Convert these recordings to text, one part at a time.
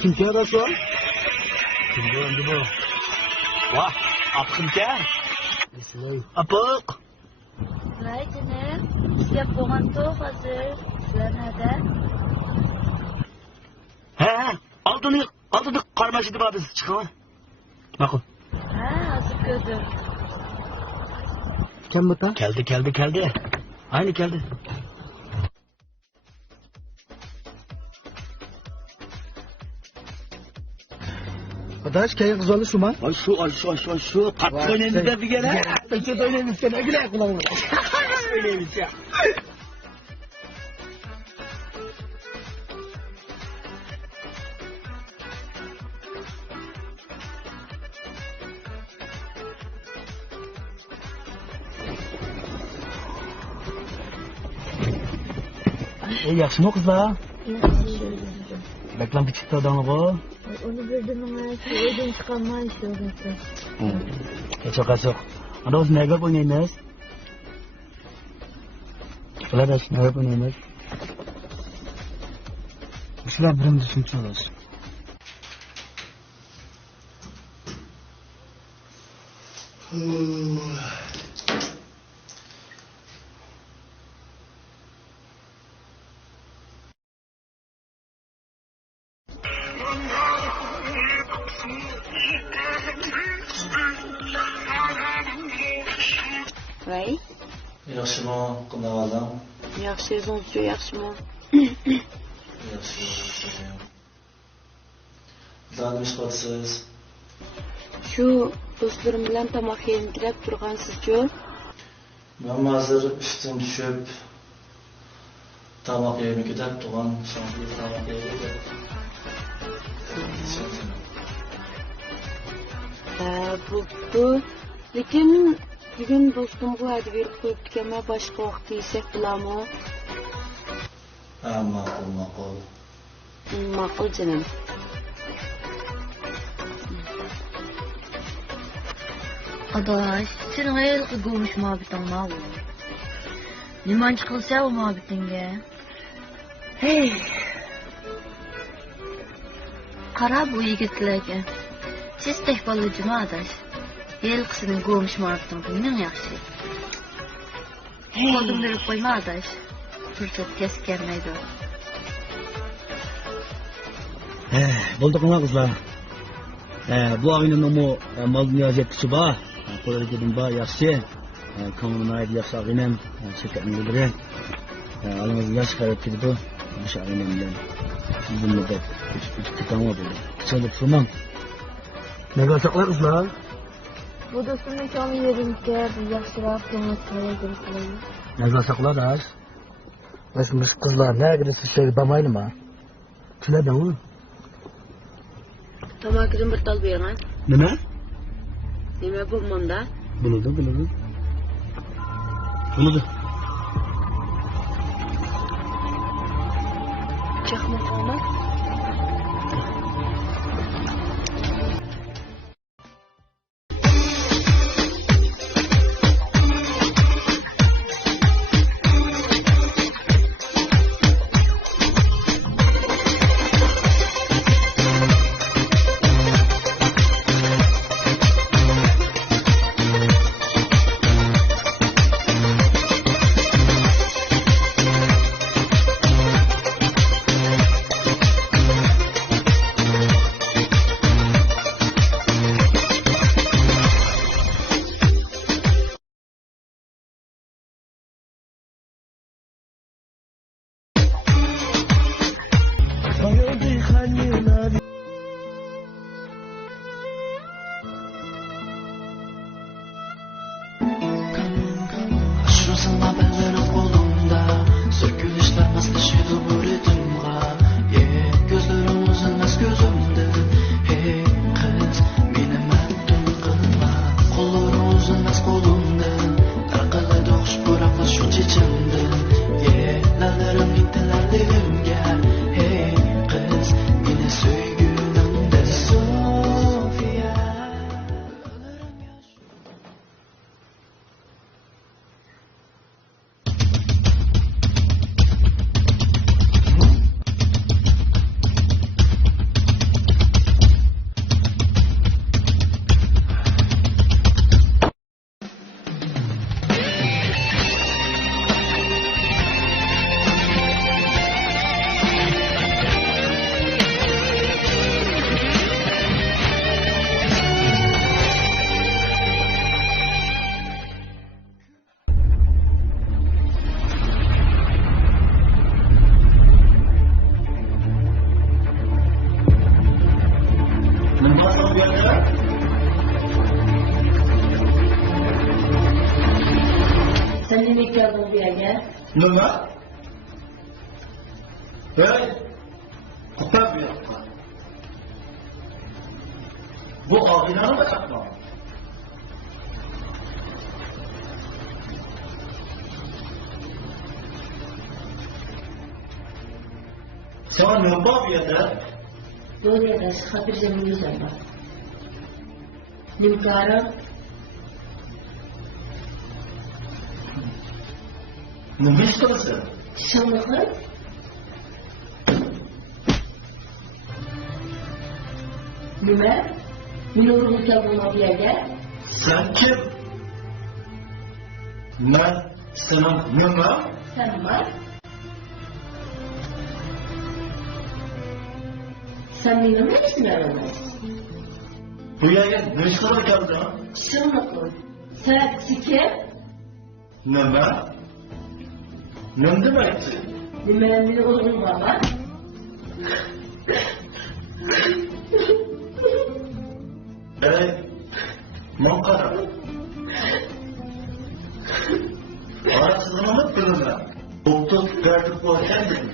Kimga rasul? Kimga endi bu? Vah, apqimcha? Eslay. Apq. Laytini, sizga bo'lgan to'q hozir. Sizlar nada? Ha, oldini qarmashidi bor biz chiqaman. Ma'qul. Ha, hozir ko'rdim. Kim bu ta? Keldi. Ayni keldi. Adaş kayık kızılı şu mu? Ay şu katlı oynayınız da bir gene. Peki oynayınız sen ne güzel kullanın. Oynayınız ya. Yaxşı mı kızlar? Beklen bir çıktı adamı bu. Onu birden ona evden çıkarmayı istiyorum. Kaçak. Ana biz nega oynaymiz? Arkadaş nega oynaymiz? Sizler birimiz düşünüyorsunuz. Vay. Yaxshimi, qanaqadan? Yaxshi, o'zingizcha yaxshimi? Yaxshi. Zanim ishqasiz. Shu do'stlarim bilan tomoq yeyib kirib turgansiz-ku? Men hozir ishdan tushib tomoq yeyib ketib turgan, so'nggi tomoq yeyib. Bu. Lekin bugun do'stimga va'da berib qo'yibdi-ku, boshqa vaqt yesak bo'ladimi? Ma'qul. Ma'qul jinim. Adaş, senin hayal kılmış muhabbetin ne oldu? Nimancı kılsa o muhabbetinge? Hey! Kara bu yigitlerge. Siz tek balıcı mı adaş? Yel kısının görmüş muhabbetin bilmem yaxşı. Kodum verip koyma adaş. Fırsat kesip gelmeydi. Bulduk mu kızlar? Bu oyunun o mal niyaz etkiçi var. Kolay dedim ba yaxşı. Kanununa ait yaxşı ağinem. Şirketin bildirir. Alınız yaş kayıt gibi bu. Yaş ağinemle. Bizimle de üç tıkanma böyle. Kısalıp şundan. Ne kaçaklar kızlar? Bu dostumun çoğunu yerince yaxşılar konuyu söyleyeceğim. Ne kaçaklar da az? Mesela kızlar ne girisi şey bamaylı mı? Tüledin mi? Tomakırın bir tal beğenen. Ne? Nime bulmam da? Bulundu. Çakmak olmak. Kollarımızın az kolunda Nima? Hey! Kupa bir yapma. Bu ağinanı mı yapma? Sana ne yapıyor? Doğru da hatırlamıyorum yüzden bak. Nimkara Ne istiyorsun? şanlıkı nime minurunu kalbına bir yerde Sen kim? Ben sana nima? sen var. Sen benim ne işin aramaz? Bu yayın ne istiyorsun kaldı? Şanlıkı sen sike Nima? Ne demekti? nime minurunu var. Munkara. Arasını mı bilirler? Doktor verdik bu kendini.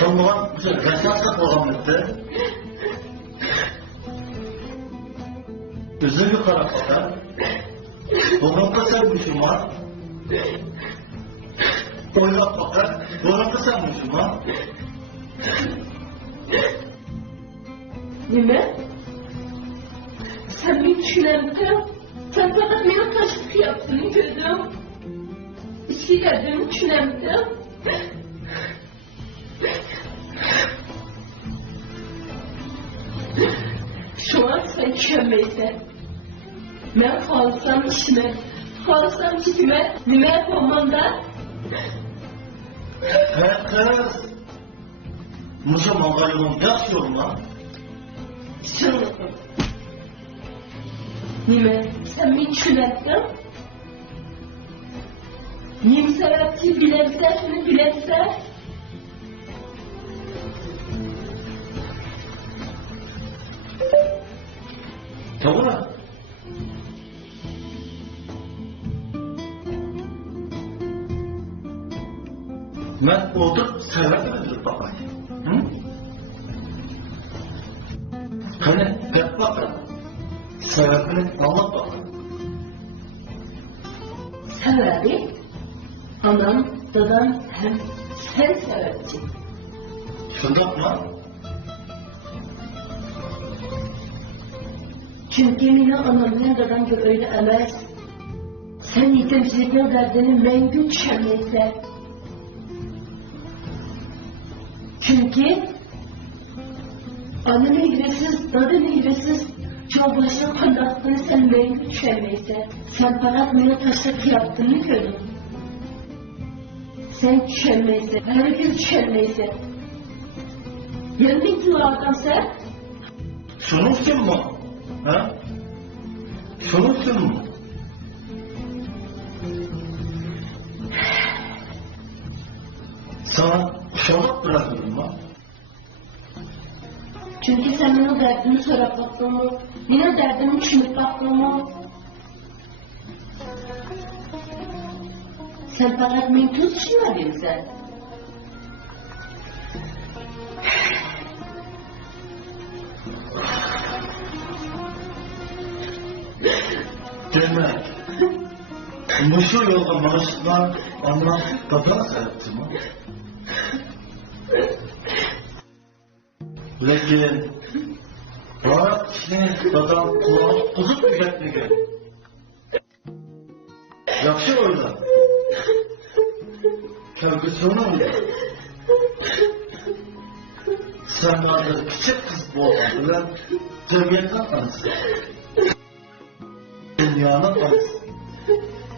Sonra bize resatla programladı. Üzüm yukarı bakar. Bunun kısa Müslüman. Oylak bakar. Bunun kısa Müslüman. Nime? Sen beni düşünemedin. Sen fakat benim taşlık yaptığını gördüm. İşledim, düşünemedim. Şu an sen düşünmeysen. Ben kalsam işime, kalsam işime, nime yapamam da? Kız. Müslüman gayrılığın yaş yoluna. Şunu. Nime, sen beni düşünemedin. Nime sebepsiz bilemse, şunu bilemse. Tamam mı? Ben oturup severdim edilip bakayım. Hı? Hani hep bakın. Sebebini anlat bakın. Sebebi, anam, dadam, hem sen sebepçi. Şundak mı? Çünkü yine anam, ne dadam gibi öyle emez. Sen yetimsizlikle derdini mengü düşemeyse. Çünkü anne nehresiz, dadı nehresiz, çoğu başına kandattığını sen mengü düşemeyse. Sen parat mene taşak yaptığını gördün. Sen düşemeyse, herkes düşemeyse. Yanındaki yıllardan sen, Şunun için mi? Ha? Şunun için mi? Sana şalak bırakırım mı? çünkü sen benim derdimi sorup baktığımı, benim derdimi düşünüp baktığımı, sen fakat beni tuz düşünmedin sen. Demek. Bu şu yolda manışıklar Allah kadar sebepti mi? Lakin bana kişinin dadam kulağı kuzup yüzekliği. Yakşı öyle. Kevgüsünü öyle. Sen vardı küçük kız bu olan bilen cemiyetten tanısın. Dünyanın tanısın.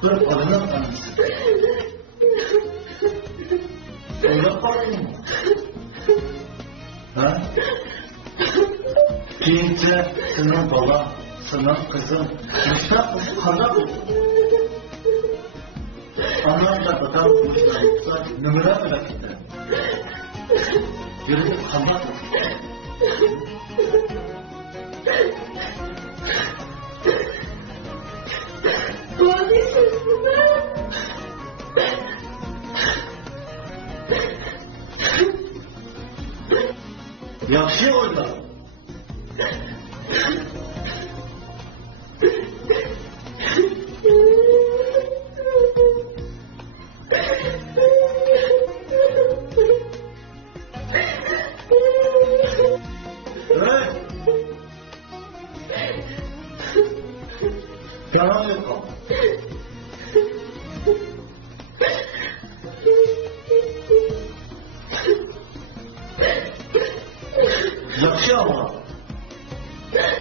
Bir adının tanısın. Öyle baktın mı? Ha? Keyince senin bala, senin kızın, müştak kandak olur. Anlamda dadam müştak olsa numara bırakırdı. Yürüdü kandak olur. Doğru değilsin ben. Yaxşı oyla. Hey! Yalan yok. Yaxşı ama.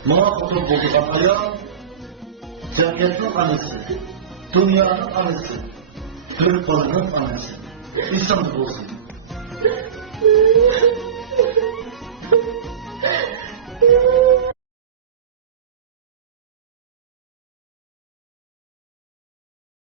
Bana oturup bulduğun ayağım, cemiyetin anısı, dünyanın anısı, Türk balının anısı. İstanbul olsun.